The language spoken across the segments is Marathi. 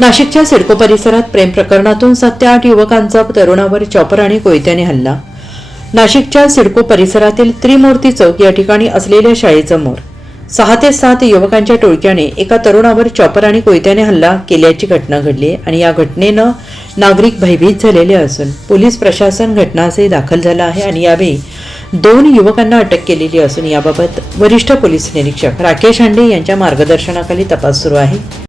नाशिकच्या सिडको परिसरात प्रेम प्रकरणातून सात ते आठ युवकांचा तरुणावर चॉपर आणि कोयत्याने हल्ला. नाशिकच्या सिडको परिसरातील त्रिमूर्ती चौक या ठिकाणी असलेल्या शाळेसमोर सहा ते सात युवकांच्या टोळक्याने एका तरुणावर चॉपर आणि कोयत्याने हल्ला केल्याची घटना घडली आणि या घटनेनं नागरिक भयभीत झालेले असून पोलीस प्रशासन घटनास्थळी दाखल झालं आहे आणि यावेळी दोन युवकांना अटक केलेली असून याबाबत वरिष्ठ पोलीस निरीक्षक राकेश हांडे यांच्या मार्गदर्शनाखाली तपास सुरू आहे.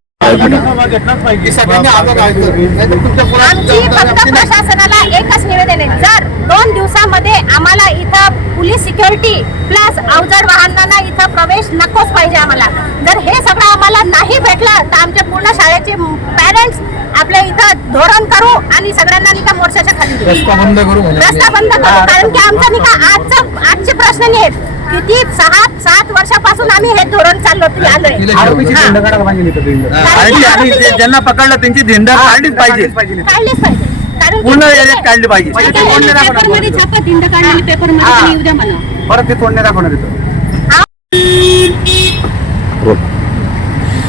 आमची फक्त प्रशासनाला एकच निवेदन आहे. जर दोन दिवसामध्ये आम्हाला इथं पोलीस सिक्युरिटी प्लस अवजड वाहनांना इथं प्रवेश नकोच पाहिजे आम्हाला. जर हे सगळं आम्हाला नाही भेटलं तर आमच्या पूर्ण शाळेचे पॅरेंट्स आपल्या इथं धोरण करू आणि सगळ्यांना नाही का मोर्चाच्या खाली. रस्ता बंद करू. रस्ता बंद करू कारण की आमचा नाही का आजचा आजचे प्रश्न नाही आहेत किती? सहा सात वर्षापासून आम्ही हे धोरण चाललो आलोय. आरोपीची हा. दंड काढायला पाहिजे इथं दंड. कारण की आणि आरोपी- जे- ज्यांना पकडलं त्यांची धिंड काढलीच पाहिजे. काढलीच पाहिजे. कारण की- पूर्ण एरियात काढली पाहिजे. म्हणजे पेपरमध्ये परत. छापा काढलेली पेपरमध्ये ते तोडणे दाखवणार इथं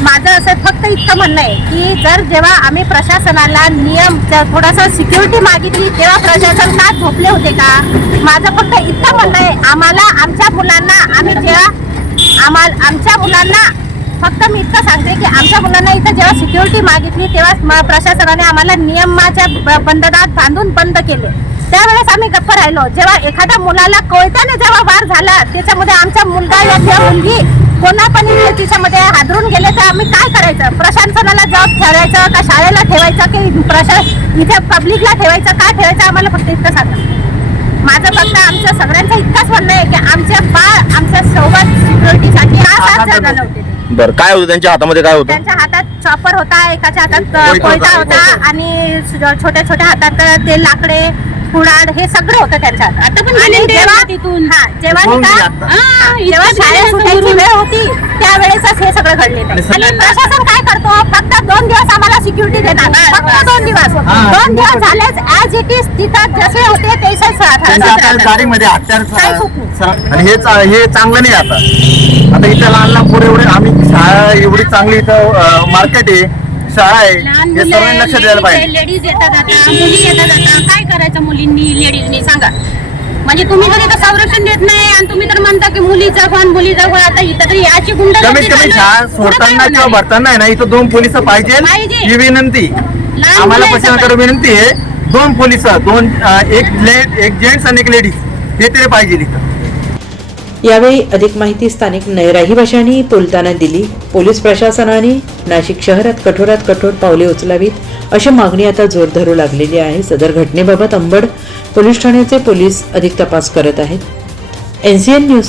माझं असं फक्त इतकं म्हणणं आहे की जर जेव्हा आम्ही प्रशासनाला नियम थोडासा सिक्युरिटी मागितली तेव्हा प्रशासन का झोपले होते का? माझं फक्त इतकं म्हणणं आहे आम्हाला आमच्या मुलांना आम्ही जेव्हा आम्हाला आमच्या मुलांना फक्त मी इतकं सांगते की आमच्या मुलांना इथं जेव्हा सिक्युरिटी मागितली तेव्हा प्रशासनाने आम्हाला नियमाच्या ब- बंधनात बांधून बंद केले. त्यावेळेस आम्ही गप्प राहिलो. जेव्हा एखाद्या मुलाला कोयत्याने जेव्हा वार झाला त्याच्यामध्ये आमचा मुलगा या मुलगी कोणा पण इथे तिच्यामध्ये हादरून गेले तर आम्ही काय करायचं? प्रशासनाला जॉब ठेवायचं का शाळेला ठेवायचं की प्रशा इथे पब्लिकला ठेवायचं? का ठेवायचं? आम्हाला फक्त इतकं सांगा. माझं फक्त आमचं सगळ्यांचं इतकंच म्हणणं आहे की आमचे बाळ आमच्यासोबत सिक्युरिटीसाठी साथ जण नव्हते. ते. बरं काय होतं? त्यांच्या हातामध्ये काय होतं? त्यांच्या हातात चॉपर होता एकाच्या हातात कोयता होता, कोयता होता. आणि छोट्या छोट्या हातात ते लाकडे कुडाड हे सगळं होतं त्यांच्या हातात आता पण आणि गेले जेव्हा तिथून. हा जेव्हा गेले? हा, जेव्हा इतकं शाळेत झालं सुटायची. वेळ होती त्यावेळेसच हे सगळं घडलेलं आहे. आणि प्रशासन काय करतो फक्त दोन दिवस आम्हाला सिक्युरिटी देणार फक्त दोन दिवस दोन दिवस झालेच ऍज इट इज तिथं जसे होते तसेच त्यांच्या आता राहतात. गाडीमध्ये हत्यार काय आणि हे चा- हे चांगलं नाही आता आता इथं लहान लहान पोरं एवढे आम्ही शाळा एवढी चांगली इथं मार्केट आहे शाळा आहे हे सर्वांनी लक्ष द्यायला पाहिजे. लेडीज येतात आता मुली येतात आता काय करायचं मुलींनी लेडीजनी सांगा. म्हणजे तुम्ही इथं संरक्षण देत नाही आणि तुम्ही तर म्हणता की मुलीचा कोण मुलीचा कोण आता इथं तर याची गुंड कमीत कमी शाळा सोडताना किंवा भरताना आहे ना इथं दोन पोलीस पाहिजे. ही विनंती. आम्हाला मुलं प्रशासनाकडे विनंती आहे दोन पोलीस दोन एक लेड एक जेंट्स आणि एक लेडीज हे तरी पाहिजे इथं. यावेळी अधिक माहिती स्थानिक नैराही भाषांनी बोलताना दिली. पोलीस प्रशासनाने नाशिक शहरात कठोरात कठोर पावले उचलावीत अशी मागणी आता जोर धरू लागलेली आहे. सदर घटनेबाबत अंबड पोलीस ठाण्याचे पोलीस अधिक तपास करत आहेत. NCN news